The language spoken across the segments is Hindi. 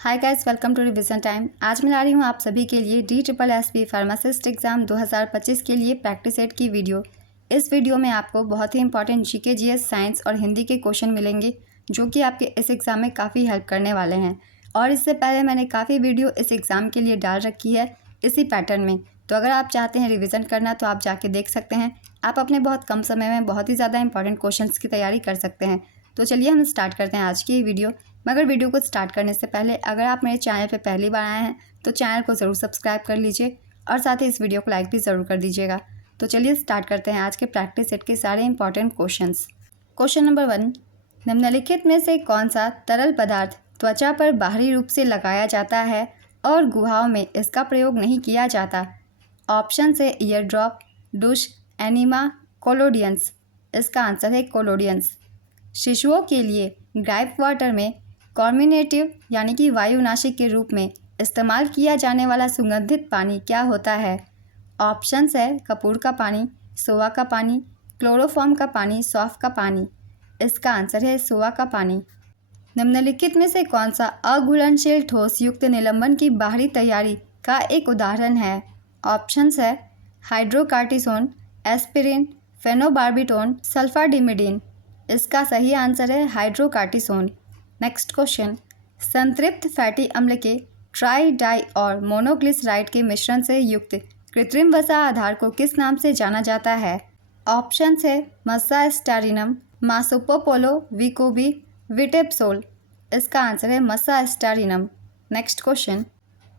Hi guys, welcome to revision time. आज मैं ला रही हूँ आप सभी के लिए DSSB फार्मासिस्ट एग्ज़ाम 2025 के लिए प्रैक्टिस सेट की वीडियो। इस वीडियो में आपको बहुत ही इंपॉर्टेंट जीके, जीएस, साइंस और हिंदी के क्वेश्चन मिलेंगे जो कि आपके इस एग्ज़ाम में काफ़ी हेल्प करने वाले हैं। और इससे पहले मैंने काफ़ी वीडियो इस एग्ज़ाम के लिए डाल रखी है इसी पैटर्न में, तो अगर आप चाहते हैं रिविज़न करना तो आप जाके देख सकते हैं। आप अपने बहुत कम समय में बहुत ही ज़्यादा इंपॉर्टेंट क्वेश्चन की तैयारी कर सकते हैं। तो चलिए हम स्टार्ट करते हैं आज की ये वीडियो। मगर वीडियो को स्टार्ट करने से पहले अगर आप मेरे चैनल पर पहली बार आए हैं तो चैनल को ज़रूर सब्सक्राइब कर लीजिए और साथ ही इस वीडियो को लाइक भी ज़रूर कर दीजिएगा। तो चलिए स्टार्ट करते हैं आज के प्रैक्टिस सेट के सारे इंपॉर्टेंट क्वेश्चंस। क्वेश्चन नंबर 1, निम्नलिखित में से कौन सा तरल पदार्थ त्वचा पर बाहरी रूप से लगाया जाता है और गुहाओं में इसका प्रयोग नहीं किया जाता? ऑप्शन है ईयर ड्रॉप, डुश, एनिमा, कोलोडियंस। इसका आंसर है कोलोडियंस। शिशुओं के लिए ग्राइप वाटर में कॉर्मिनेटिव यानी कि वायुनाशिक के रूप में इस्तेमाल किया जाने वाला सुगंधित पानी क्या होता है? ऑप्शंस है कपूर का पानी, सोआ का पानी, क्लोरोफॉर्म का पानी, सौंफ का पानी। इसका आंसर है सोआ का पानी। निम्नलिखित में से कौन सा अघुलनशील ठोस युक्त निलंबन की बाहरी तैयारी का एक उदाहरण है? ऑप्शंस है हाइड्रोकार्टिसोन, एस्पिरिन, फेनोबार्बिटोन, सल्फाडिमिडीन। इसका सही आंसर है हाइड्रोकार्टिसोन। नेक्स्ट क्वेश्चन, संतृप्त फैटी अम्ल के ट्राई डाई और मोनोग्लिसराइड के मिश्रण से युक्त कृत्रिम वसा आधार को किस नाम से जाना जाता है? ऑप्शंस है मस्सा स्टारिनम, मासोपोपोलो, विकोबी, विटेप्सोल। इसका आंसर है मस्सा स्टारिनम। नेक्स्ट क्वेश्चन,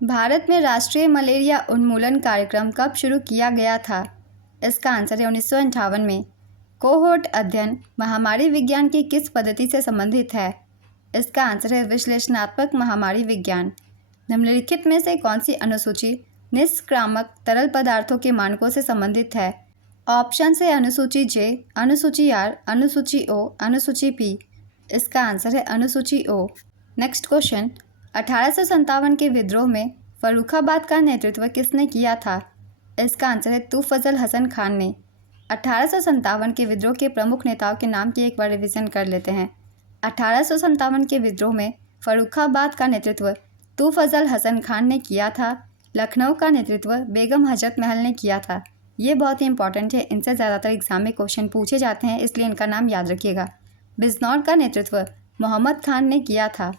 भारत में राष्ट्रीय मलेरिया उन्मूलन कार्यक्रम कब शुरू किया गया था? इसका आंसर है 1958 में। कोहोर्ट अध्ययन महामारी विज्ञान की किस पद्धति से संबंधित है? इसका आंसर है विश्लेषणात्मक महामारी विज्ञान। निम्नलिखित में से कौन सी अनुसूची निष्क्रामक तरल पदार्थों के मानकों से संबंधित है? ऑप्शन है अनुसूची जे, अनुसूची आर, अनुसूची ओ, अनुसूची पी। इसका आंसर है अनुसूची ओ। नेक्स्ट क्वेश्चन, 1857 के विद्रोह में फर्रुखाबाद का नेतृत्व किसने किया था? इसका आंसर है तूफजल हसन खान ने। 1857 के विद्रोह के प्रमुख नेताओं के नाम की एक बार रिवीजन कर लेते हैं। 1857 के विद्रोह में फर्रुखाबाद का नेतृत्व तूफजल हसन खान ने किया था। लखनऊ का नेतृत्व बेगम हजरत महल ने किया था। ये बहुत ही इंपॉर्टेंट है, इनसे ज़्यादातर एग्जाम में क्वेश्चन पूछे जाते हैं, इसलिए इनका नाम याद रखिएगा। बिजनौर का नेतृत्व मोहम्मद खान ने किया था।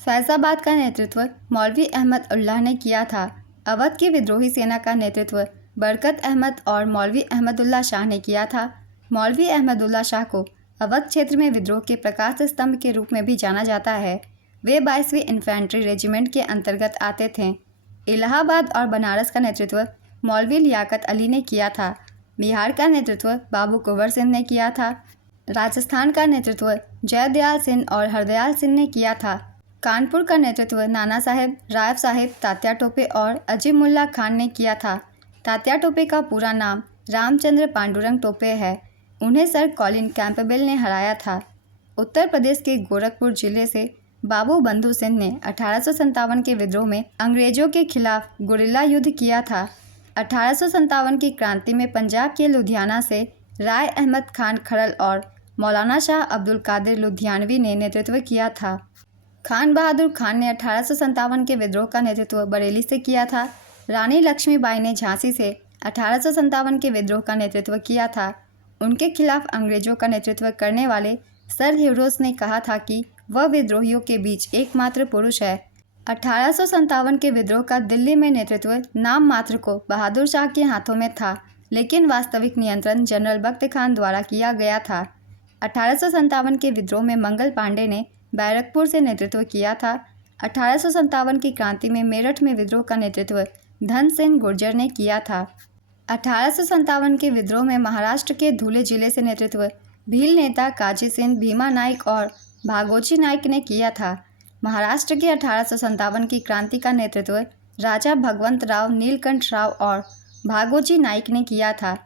फैज़ाबाद का नेतृत्व मौलवी अहमद उल्लाह ने किया था। अवध की विद्रोही सेना का नेतृत्व बरकत अहमद और मौलवी अहमदुल्ला शाह ने किया था। मौलवी अहमदुल्ला शाह को अवध क्षेत्र में विद्रोह के प्रकाश स्तंभ के रूप में भी जाना जाता है। वे 22वीं इन्फेंट्री रेजिमेंट के अंतर्गत आते थे। इलाहाबाद और बनारस का नेतृत्व मौलवी लियाकत अली ने किया था। बिहार का नेतृत्व बाबू कुंवर सिंह ने किया था। राजस्थान का नेतृत्व जयदयाल सिंह और हरदयाल सिंह ने किया था। कानपुर का नेतृत्व नाना साहेब, राय साहेब, तात्या टोपे और अजीमुल्ला खान ने किया था। तात्या टोपे का पूरा नाम रामचंद्र पांडुरंग टोपे है। उन्हें सर कॉलिन कैंपबेल ने हराया था। उत्तर प्रदेश के गोरखपुर जिले से बाबू बंधु सिंह ने 1857 के विद्रोह में अंग्रेजों के खिलाफ गुरिल्ला युद्ध किया था। 1857 की क्रांति में पंजाब के लुधियाना से राय अहमद खान खरल और मौलाना शाह अब्दुल कादिर लुधियानवी ने नेतृत्व किया था। खान बहादुर खान ने 1857 के विद्रोह का नेतृत्व बरेली से किया था। रानी लक्ष्मीबाई ने झांसी से 1857 के विद्रोह का नेतृत्व किया था। उनके खिलाफ अंग्रेजों का नेतृत्व करने वाले सर ह्यूरोस ने कहा था कि वह विद्रोहियों के बीच एकमात्र पुरुष है। 1857 के विद्रोह का दिल्ली में नेतृत्व नाम मात्र को बहादुर शाह के हाथों में था, लेकिन वास्तविक नियंत्रण जनरल बख्त खान द्वारा किया गया था। 1857 के विद्रोह में मंगल पांडे ने बैरकपुर से नेतृत्व किया था। 1857 की क्रांति में मेरठ में विद्रोह का नेतृत्व धन सिंह गुर्जर ने किया था। 1857 के विद्रोह में महाराष्ट्र के धुले जिले से नेतृत्व भील नेता काजी सिंह, भीमा नाइक और भागोजी नाइक ने किया था। महाराष्ट्र के 1857 की क्रांति का नेतृत्व राजा भगवंत राव, नीलकंठ राव और भागोजी नाइक ने किया था।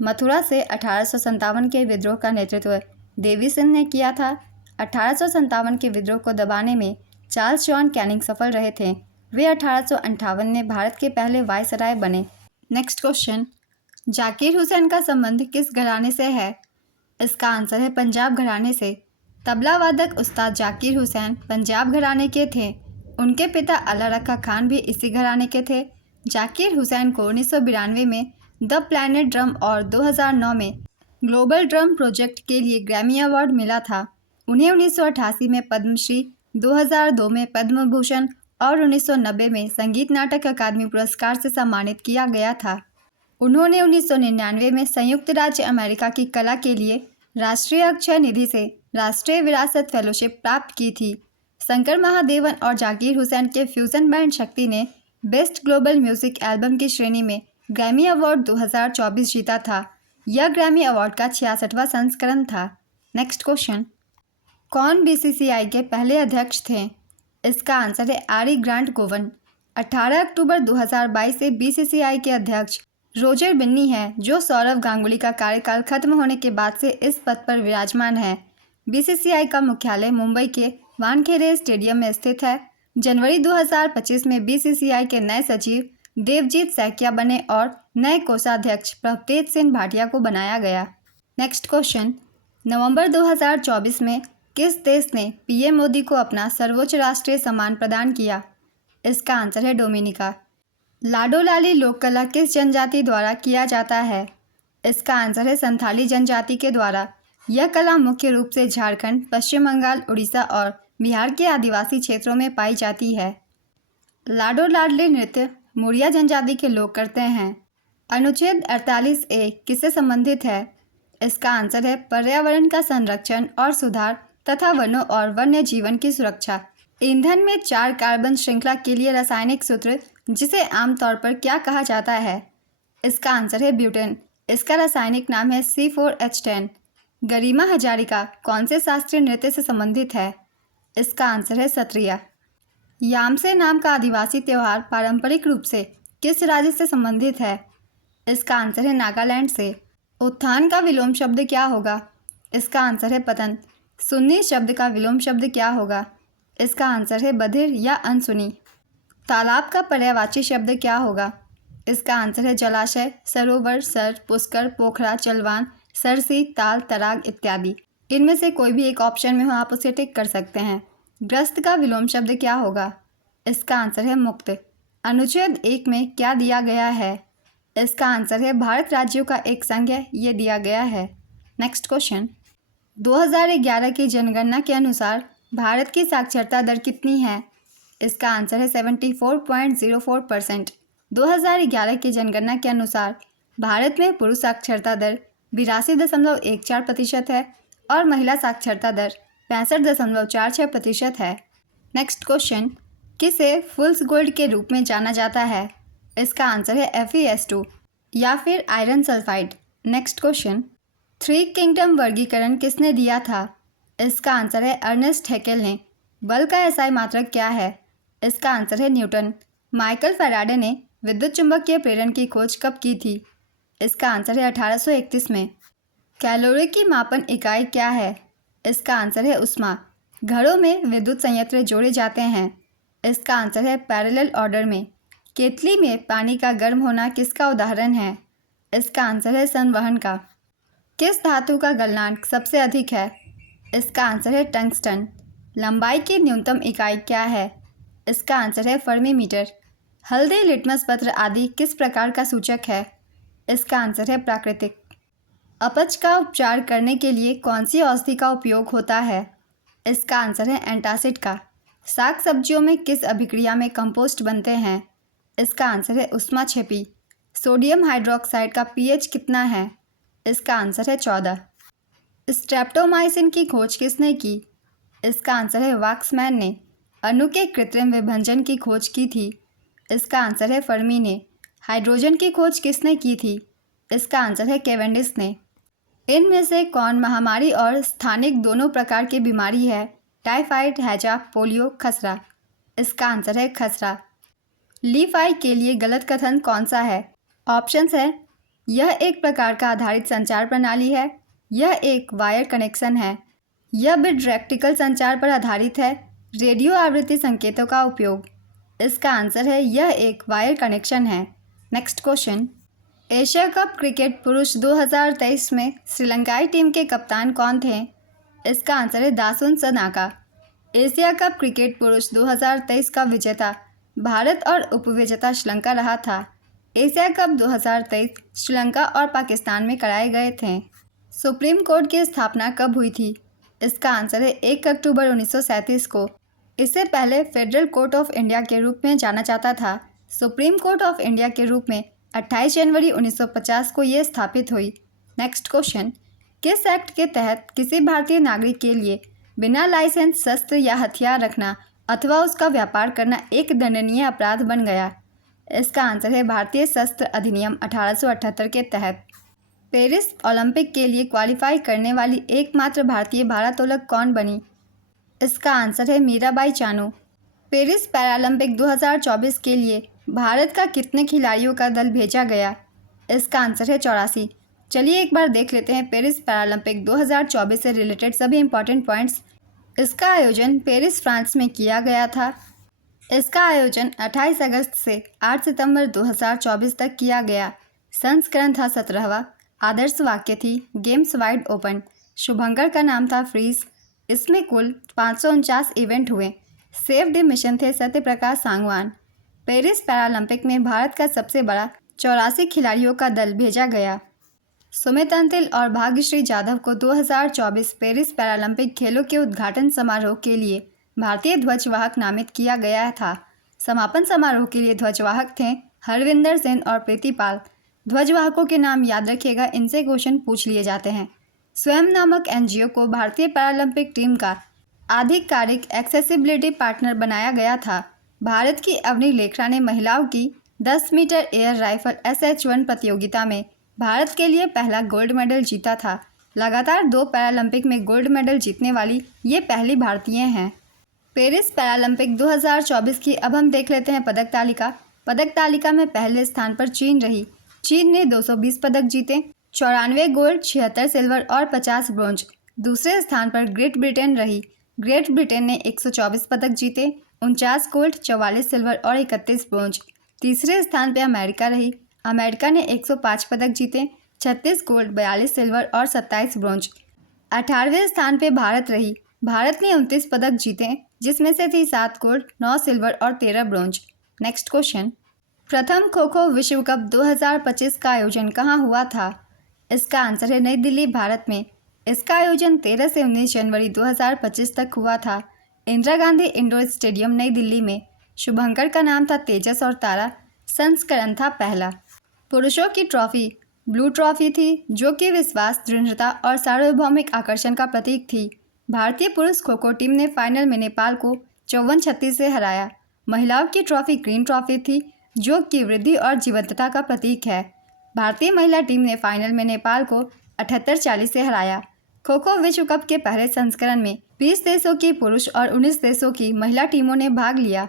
मथुरा से 1857 के विद्रोह का नेतृत्व देवी सिंह ने किया था। 1857 के विद्रोह को दबाने में चार्ल्स जॉन कैनिंग सफल रहे थे। वे 1858 में भारत के पहले वायसराय बने। नेक्स्ट क्वेश्चन, जाकिर हुसैन का संबंध किस घराने से है? इसका आंसर है पंजाब घराने से। तबला वादक उस्ताद जाकिर हुसैन पंजाब घराने के थे। उनके पिता अला रखा खान भी इसी घराने के थे। जाकिर हुसैन को 1992 में द प्लैनेट ड्रम और 2009 में ग्लोबल ड्रम प्रोजेक्ट के लिए ग्रैमी अवार्ड मिला था। उन्हें 1988 में पद्मश्री, 2002 में पद्म भूषण और 1990 में संगीत नाटक अकादमी पुरस्कार से सम्मानित किया गया था। उन्होंने 1999 में संयुक्त राज्य अमेरिका की कला के लिए राष्ट्रीय अक्षय निधि से राष्ट्रीय विरासत फेलोशिप प्राप्त की थी। शंकर महादेवन और जाकिर हुसैन के फ्यूजन बैंड शक्ति ने बेस्ट ग्लोबल म्यूजिक एल्बम की श्रेणी में ग्रैमी अवार्ड 2024 जीता था। यह ग्रैमी अवार्ड का 66वां संस्करण था। नेक्स्ट क्वेश्चन, कौन बीसीसीआई के पहले अध्यक्ष थे? इसका आंसर है आरी ग्रांट गोवन। 18 अक्टूबर 2022 से बीसीसीआई के अध्यक्ष रोजर बिन्नी है, जो सौरव गांगुली का कार्यकाल खत्म होने के बाद से इस पद पर विराजमान है। बीसीसीआई का मुख्यालय मुंबई के वानखेड़े स्टेडियम में स्थित है। जनवरी 2025 में बीसीसीआई के नए सचिव देवजीत सैकिया बने और नए कोषाध्यक्ष प्रभतेज सिंह भाटिया को बनाया गया। नेक्स्ट क्वेश्चन, नवंबर 2024 में किस देश ने पीएम मोदी को अपना सर्वोच्च राष्ट्रीय सम्मान प्रदान किया? इसका आंसर है डोमिनिका। लाडो लाली लोक कला किस जनजाति द्वारा किया जाता है? इसका आंसर है संथाली जनजाति के द्वारा। यह कला मुख्य रूप से झारखंड, पश्चिम बंगाल, उड़ीसा और बिहार के आदिवासी क्षेत्रों में पाई जाती है। लाडो लाडली नृत्य मुड़िया जनजाति के लोग करते हैं। अनुच्छेद 48A किससे संबंधित है? इसका आंसर है पर्यावरण का संरक्षण और सुधार तथा वनों और वन्य जीवन की सुरक्षा। ईंधन में 4 कार्बन श्रृंखला के लिए रासायनिक सूत्र जिसे आमतौर पर क्या कहा जाता है? इसका आंसर है ब्यूटेन। इसका रासायनिक नाम है C4H10। गरिमा हजारिका कौन से शास्त्रीय नृत्य से संबंधित है? इसका आंसर है सत्रिया। यामसे नाम का आदिवासी त्यौहार पारंपरिक रूप से किस राज्य से संबंधित है? इसका आंसर है नागालैंड से। उत्थान का विलोम शब्द क्या होगा? इसका आंसर है पतन। सुन्नी शब्द का विलोम शब्द क्या होगा? इसका आंसर है बधिर या अनसुनी। तालाब का पर्यायवाची शब्द क्या होगा? इसका आंसर है जलाशय, सरोवर, सर, पुष्कर, पोखरा, चलवान, सरसी, ताल, तराग इत्यादि। इनमें से कोई भी एक ऑप्शन में हो आप उसे टिक कर सकते हैं। ग्रस्त का विलोम शब्द क्या होगा? इसका आंसर है मुक्त। अनुच्छेद 1 में क्या दिया गया है? इसका आंसर है भारत राज्यों का एक संघ है, ये दिया गया है। नेक्स्ट क्वेश्चन, 2011 की जनगणना के अनुसार भारत की साक्षरता दर कितनी है? इसका आंसर है 74.04%। 2011 की जनगणना के अनुसार भारत में पुरुष साक्षरता दर 82.14% है और महिला साक्षरता दर 65.46% है। नेक्स्ट क्वेश्चन, किसे फुल्स गोल्ड के रूप में जाना जाता है? इसका आंसर है FeS2 या फिर iron sulphide. Next question, 3 kingdom वर्गीकरण किसने दिया था? इसका आंसर है अर्नेस्ट हैकेल ने। बल का एसआई मात्रक क्या है? इसका आंसर है न्यूटन। माइकल फैराडे ने विद्युत चुंबकीय प्रेरण की खोज कब की थी? इसका आंसर है 1831 में। कैलोरी की मापन इकाई क्या है? इसका आंसर है उष्मा। घरों में विद्युत संयंत्र जोड़े जाते हैं। इसका आंसर है पैरेलल ऑर्डर में। केतली में पानी का गर्म होना किसका उदाहरण है? इसका आंसर है संवहन का। किस धातु का गलनांक सबसे अधिक है? इसका आंसर है टंगस्टन। लंबाई की न्यूनतम इकाई क्या है? इसका आंसर है फर्मीमीटर। हल्दी, लिटमस पत्र आदि किस प्रकार का सूचक है? इसका आंसर है प्राकृतिक। अपच का उपचार करने के लिए कौन सी औषधि का उपयोग होता है? इसका आंसर है एंटासिड का। साग सब्जियों में किस अभिक्रिया में कंपोस्ट बनते हैं? इसका आंसर है उष्माक्षेपी। सोडियम हाइड्रोक्साइड का pH कितना है? इसका आंसर है 14। स्ट्रेप्टोमाइसिन की खोज किसने की? इसका आंसर है वाक्समैन ने। अणु के कृत्रिम विभंजन की खोज की थी? इसका आंसर है फर्मी ने। हाइड्रोजन की खोज किसने की थी? इसका आंसर है केवेंडिश ने। इनमें से कौन महामारी और स्थानिक दोनों प्रकार की बीमारी है? टाइफाइड, हैजा, पोलियो, खसरा। इसका आंसर है खसरा। लीफाई के लिए गलत कथन कौन सा है? ऑप्शंस है, यह एक प्रकार का आधारित संचार प्रणाली है, यह एक वायर कनेक्शन है, यह बिट रेक्टिकल संचार पर आधारित है, रेडियो आवृत्ति संकेतों का उपयोग। इसका आंसर है यह एक वायर कनेक्शन है। Next question, Asia cup cricket पुरुष 2023 में श्रीलंकाई टीम के कप्तान कौन थे? इसका आंसर है दासुन सनाका। एशिया कप क्रिकेट पुरुष 2023 का विजेता भारत और उपविजेता श्रीलंका रहा था। एशिया कप 2023 श्रीलंका और पाकिस्तान में कराए गए थे। सुप्रीम कोर्ट की स्थापना कब हुई थी? इसका आंसर है 1 अक्टूबर 1937 को। इससे पहले फेडरल कोर्ट ऑफ इंडिया के रूप में जाना जाता था। सुप्रीम कोर्ट ऑफ इंडिया के रूप में 28 जनवरी 1950 को ये स्थापित हुई। नेक्स्ट क्वेश्चन, किस एक्ट के तहत किसी भारतीय नागरिक के लिए बिना लाइसेंस शस्त्र या हथियार रखना अथवा उसका व्यापार करना एक दंडनीय अपराध बन गया? इसका आंसर है भारतीय शस्त्र अधिनियम 1878 के तहत। पेरिस ओलंपिक के लिए क्वालिफाई करने वाली एकमात्र भारतीय भारोत्तोलक कौन बनी? इसका आंसर है मीराबाई चानू। पेरिस पैरालंपिक 2024 के लिए भारत का कितने खिलाड़ियों का दल भेजा गया? इसका आंसर है 84। चलिए एक बार देख लेते हैं पेरिस पैरालंपिक 2024 से रिलेटेड सभी इंपॉर्टेंट पॉइंट्स। इसका आयोजन पेरिस, फ्रांस में किया गया था। इसका आयोजन 28 अगस्त से 8 सितंबर 2024 तक किया गया। संस्करण था 17वां। आदर्श वाक्य थी गेम्स वाइड ओपन। शुभंकर का नाम था फ्रीज। इसमें कुल 549 इवेंट हुए। सेव द मिशन थे सत्यप्रकाश सांगवान। पेरिस पैरालंपिक में भारत का सबसे बड़ा 84 खिलाड़ियों का दल भेजा गया। सुमित अंतिल और भाग्यश्री जाधव को 2024 पेरिस पैरालंपिक खेलों के उद्घाटन समारोह के लिए भारतीय ध्वजवाहक नामित किया गया था। समापन समारोह के लिए ध्वजवाहक थे हरविंदर सेन और प्रीति पाल। ध्वजवाहकों के नाम याद रखिएगा, इनसे क्वेश्चन पूछ लिए जाते हैं। स्वयं नामक एनजीओ को भारतीय पैरालंपिक टीम का आधिकारिक एक्सेसिबिलिटी पार्टनर बनाया गया था। भारत की अवनी लेखरा ने महिलाओं की 10 मीटर एयर राइफल SH1 प्रतियोगिता में भारत के लिए पहला गोल्ड मेडल जीता था। लगातार 2 पैरालंपिक में गोल्ड मेडल जीतने वाली ये पहली भारतीय हैं। पेरिस पैरालंपिक 2024 की अब हम देख लेते हैं पदक तालिका। पदक तालिका में पहले स्थान पर चीन रही। चीन ने 220 पदक जीते, 94 गोल्ड, 76 सिल्वर और 50 ब्रोंज। दूसरे स्थान पर ग्रेट ब्रिटेन रही। ग्रेट ब्रिटेन ने 124 पदक जीते, 49 गोल्ड, 44 सिल्वर और 31 ब्रोंज। तीसरे स्थान पर अमेरिका रही। अमेरिका ने 105 पदक जीते, 36 गोल्ड, 42 सिल्वर और 27 ब्रोंज। 18वें स्थान पर भारत रही। भारत ने 29 पदक जीते, जिसमें से थी 7 गोल्ड, 9 सिल्वर और 13 ब्रोंज। नेक्स्ट क्वेश्चन, प्रथम खो खो विश्व कप 2025 का आयोजन कहाँ हुआ था? इसका आंसर है नई दिल्ली, भारत में। इसका आयोजन 13 से 19 जनवरी 2025 तक हुआ था। इंदिरा गांधी इंडोर स्टेडियम, नई दिल्ली में। शुभंकर का नाम था तेजस और तारा। संस्करण था पहला। पुरुषों की ट्रॉफी ब्लू ट्रॉफी थी, जो कि विश्वास, दृढ़ता और सार्वभौमिक आकर्षण का प्रतीक थी। भारतीय पुरुष खो खो टीम ने फाइनल में नेपाल को 54-36 से हराया। महिलाओं की ट्रॉफी ग्रीन ट्रॉफी थी, जो कि वृद्धि और जीवंतता का प्रतीक है। भारतीय महिला टीम ने फाइनल में नेपाल को 78-40 से हराया। खो खो विश्व कप के पहले संस्करण में 20 देशों की पुरुष और 19 देशों की महिला टीमों ने भाग लिया।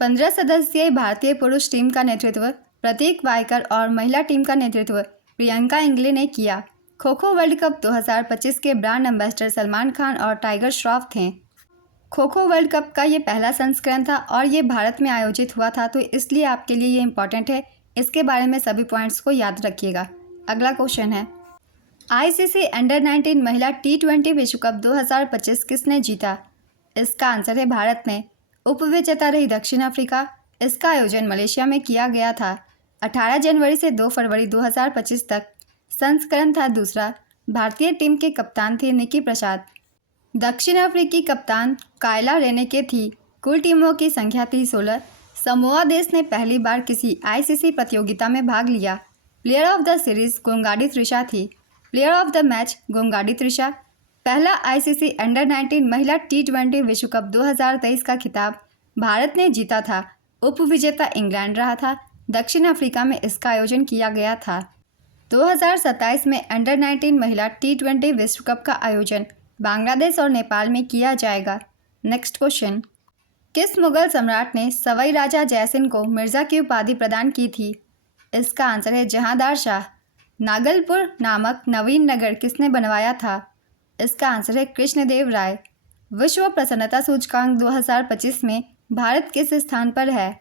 15 सदस्यीय भारतीय पुरुष टीम का नेतृत्व प्रतीक वायकर और महिला टीम का नेतृत्व प्रियंका इंगले ने किया। खो खो वर्ल्ड कप 2025 के ब्रांड एम्बेसडर सलमान खान और टाइगर श्रॉफ थे। खो खो वर्ल्ड कप का ये पहला संस्करण था और ये भारत में आयोजित हुआ था, तो इसलिए आपके लिए ये इम्पॉर्टेंट है। इसके बारे में सभी पॉइंट्स को याद रखिएगा। अगला क्वेश्चन है, ICC अंडर 19 महिला T20 विश्व कप 2025 किसने जीता? इसका आंसर है भारत ने। उपविजेता रही दक्षिण अफ्रीका। इसका आयोजन मलेशिया में किया गया था। 18 जनवरी से 2 फरवरी 2025 तक। संस्करण था दूसरा। भारतीय टीम के कप्तान थे निकी प्रसाद। दक्षिण अफ्रीकी कप्तान कायला रेनेके थी। कुल टीमों की संख्या थी 16। समोआ देश ने पहली बार किसी ICC प्रतियोगिता में भाग लिया। Player of the series Gongadi Trisha थी। Player of the match Gongadi Trisha. पहला ICC अंडर 19 महिला T20 विश्व कप 2023 का खिताब भारत ने जीता था। उपविजेता इंग्लैंड रहा था। दक्षिण अफ्रीका में इसका आयोजन किया गया था। 2027 में अंडर 19 महिला T20 विश्व कप का आयोजन बांग्लादेश और नेपाल में किया जाएगा। नेक्स्ट क्वेश्चन, किस मुगल सम्राट ने सवाई राजा जयसिंह को मिर्ज़ा की उपाधि प्रदान की थी? इसका आंसर है जहांदार शाह। नागलपुर नामक नवीन नगर किसने बनवाया था? इसका आंसर है कृष्णदेव राय। विश्व प्रसन्नता सूचकांक 2025 में भारत किस स्थान पर है?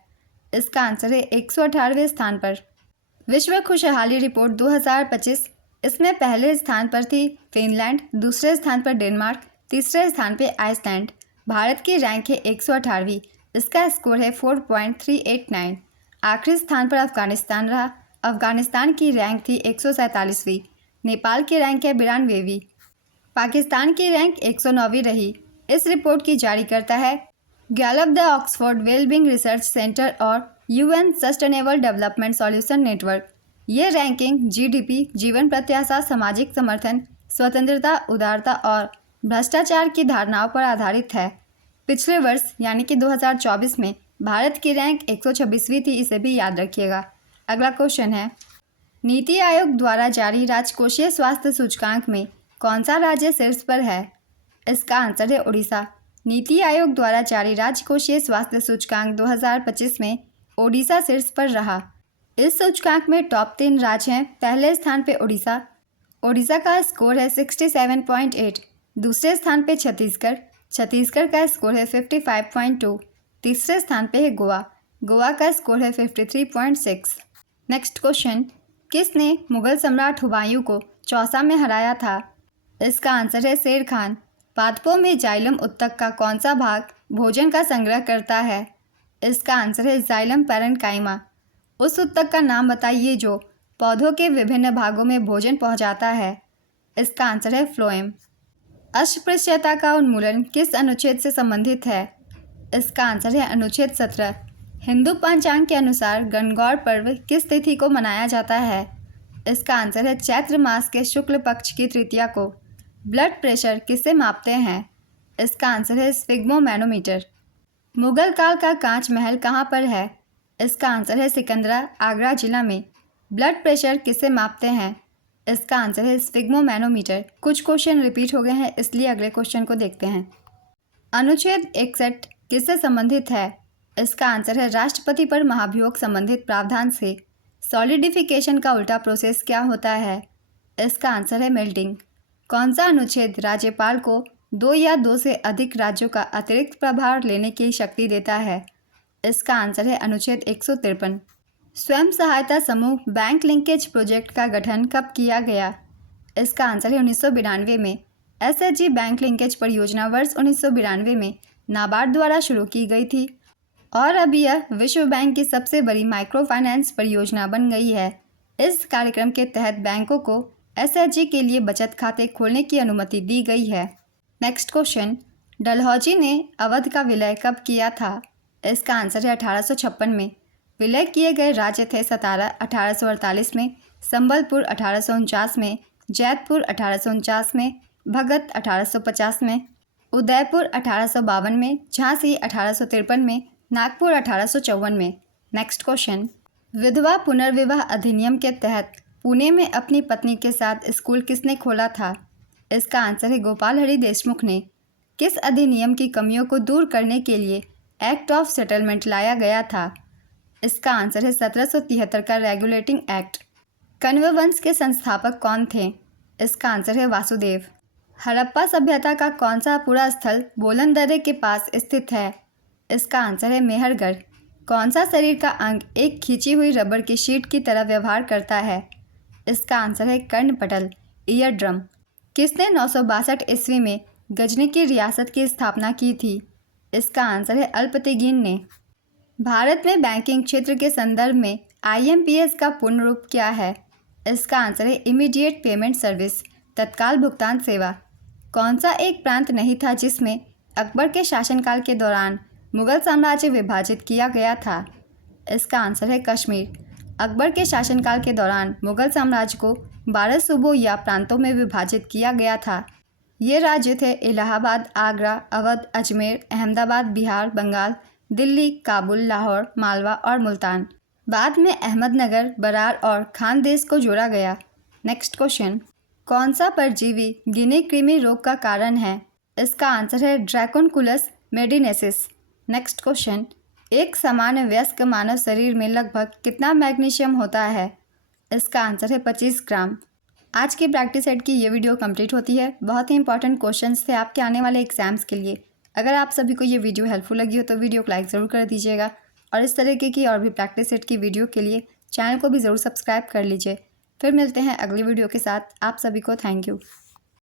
इसका आंसर है 118वें स्थान पर। विश्व खुशहाली रिपोर्ट 2025, इसमें पहले स्थान पर थी फिनलैंड, दूसरे स्थान पर डेनमार्क, तीसरे स्थान पर आइसलैंड। भारत की रैंक है 118वीं, इसका स्कोर है 4.389। आखिरी स्थान पर अफगानिस्तान रहा, अफगानिस्तान की रैंक थी 147वीं। नेपाल की रैंक है 92वीं। पाकिस्तान की रैंक 109वीं रही। इस रिपोर्ट की जारी करता है Gallup the Oxford wellbeing research centre और UN sustainable development solution network. ये रैंकिंग जीडीपी, जीवन प्रत्याशा, सामाजिक समर्थन, स्वतंत्रता, उदारता और भ्रष्टाचार की धारणाओं पर आधारित है। पिछले वर्ष यानी कि 2024 में भारत की रैंक 126वीं थी, इसे भी याद रखिएगा। अगला क्वेश्चन है, नीति आयोग द्वारा जारी राजकोषीय स्वास्थ्य सूचकांक में कौन सा राज्य शीर्ष पर है? इसका आंसर है उड़ीसा। नीति आयोग द्वारा जारी राजकोषीय स्वास्थ्य सूचकांक 2025 में ओडिशा शीर्ष पर रहा। इस सूचकांक में टॉप 3 राज्य हैं। पहले स्थान पे ओडिशा, ओडिशा का स्कोर है 67.8। दूसरे स्थान पे छत्तीसगढ़, छत्तीसगढ़ का स्कोर है 55.2। तीसरे स्थान पे है गोवा, गोवा का स्कोर है 53.6। नेक्स्ट क्वेश्चन, किसने मुगल सम्राट हुमायूं को चौसा में हराया था? इसका आंसर है शेर खान। पादपों में जाइलम उत्तक का कौन सा भाग भोजन का संग्रह करता है? इसका आंसर है जाइलम पैरेन्काइमा। उस उत्तक का नाम बताइए जो पौधों के विभिन्न भागों में भोजन पहुंचाता है। इसका आंसर है फ्लोएम। अस्पृश्यता का उन्मूलन किस अनुच्छेद से संबंधित है? इसका आंसर है अनुच्छेद 17। हिंदू पंचांग के अनुसार गणगौर पर्व किस तिथि को मनाया जाता है? इसका आंसर है चैत्र मास के शुक्ल पक्ष की तृतीया को। ब्लड प्रेशर किससे मापते हैं? इसका आंसर है स्फिग्मोमैनोमीटर। मुगल काल का कांच महल कहाँ पर है? इसका आंसर है सिकंदरा, आगरा जिला में। ब्लड प्रेशर किससे मापते हैं? इसका आंसर है स्फिग्मोमैनोमीटर। कुछ क्वेश्चन रिपीट हो गए हैं, इसलिए अगले क्वेश्चन को देखते हैं। अनुच्छेद 61 किससे संबंधित है? इसका आंसर है राष्ट्रपति पर महाभियोग संबंधित प्रावधान से। सॉलिडिफिकेशन का उल्टा प्रोसेस क्या होता है? इसका आंसर है मेल्टिंग। कौन सा अनुच्छेद राज्यपाल को 2 या 2 से अधिक राज्यों का अतिरिक्त प्रभार लेने की शक्ति देता है? इसका आंसर है अनुच्छेद 153। स्वयं सहायता समूह बैंक लिंकेज प्रोजेक्ट का गठन कब किया गया? इसका आंसर है 1992 में। एसएचजी बैंक लिंकेज परियोजना वर्ष 1992 में नाबार्ड द्वारा शुरू की गई थी और अब यह विश्व बैंक की सबसे बड़ी माइक्रो फाइनेंस परियोजना बन गई है। इस कार्यक्रम के तहत बैंकों को एसएचजी के लिए बचत खाते खोलने की अनुमति दी गई है। नेक्स्ट क्वेश्चन, डलहौजी ने अवध का विलय कब किया था? इसका आंसर है 1856 में। विलय किए गए राज्य थे सतारा 1848 में, संबलपुर 1849 में, जैतपुर 1849 में, भगत 1850 में, उदयपुर 1852 में, झांसी 1853 में, नागपुर 1854 में। नेक्स्ट क्वेश्चन, विधवा पुनर्विवाह अधिनियम के तहत पुणे में अपनी पत्नी के साथ स्कूल किसने खोला था? इसका आंसर है गोपाल हरि देशमुख ने। किस अधिनियम की कमियों को दूर करने के लिए एक्ट ऑफ सेटलमेंट लाया गया था? इसका आंसर है 1773 का रेगुलेटिंग एक्ट। कण्व वंश के संस्थापक कौन थे? इसका आंसर है वासुदेव। हड़प्पा सभ्यता का कौन सा पूरा स्थल बोलन दर्रे के पास स्थित है? इसका आंसर है मेहरगढ़। कौन सा शरीर का अंग एक खींची हुई रबर की शीट की तरह व्यवहार करता है? इसका आंसर है कर्णपटल, ईयर ड्रम। किसने 962 ईस्वी में गजनी की रियासत की स्थापना की थी? इसका आंसर है अल्पतिगीन ने। भारत में बैंकिंग क्षेत्र के संदर्भ में आईएमपीएस का पूर्ण रूप क्या है? इसका आंसर है इमीडिएट पेमेंट सर्विस, तत्काल भुगतान सेवा। कौन सा एक प्रांत नहीं था जिसमें अकबर के शासनकाल के दौरान मुगल साम्राज्य विभाजित किया गया था? इसका आंसर है कश्मीर। अकबर के शासनकाल के दौरान मुगल साम्राज्य को 12 सूबों या प्रांतों में विभाजित किया गया था। ये राज्य थे इलाहाबाद, आगरा, अवध, अजमेर, अहमदाबाद, बिहार, बंगाल, दिल्ली, काबुल, लाहौर, मालवा और मुल्तान। बाद में अहमदनगर, बरार और खानदेश को जोड़ा गया। नेक्स्ट क्वेश्चन, कौन सा परजीवी गिनी कृमि रोग का कारण है? इसका आंसर है ड्रैकोनकुलस मेडिनेसिस। नेक्स्ट क्वेश्चन, एक सामान्य वयस्क मानव शरीर में लगभग कितना मैग्नीशियम होता है? इसका आंसर है 25 ग्राम। आज की प्रैक्टिस सेट की ये वीडियो कंप्लीट होती है। बहुत ही इंपॉर्टेंट क्वेश्चंस थे आपके आने वाले एग्जाम्स के लिए। अगर आप सभी को ये वीडियो हेल्पफुल लगी हो तो वीडियो को लाइक ज़रूर कर दीजिएगा और इस तरीके की और भी प्रैक्टिस सेट की वीडियो के लिए चैनल को भी ज़रूर सब्सक्राइब कर लीजिए। फिर मिलते हैं अगली वीडियो के साथ। आप सभी को थैंक यू।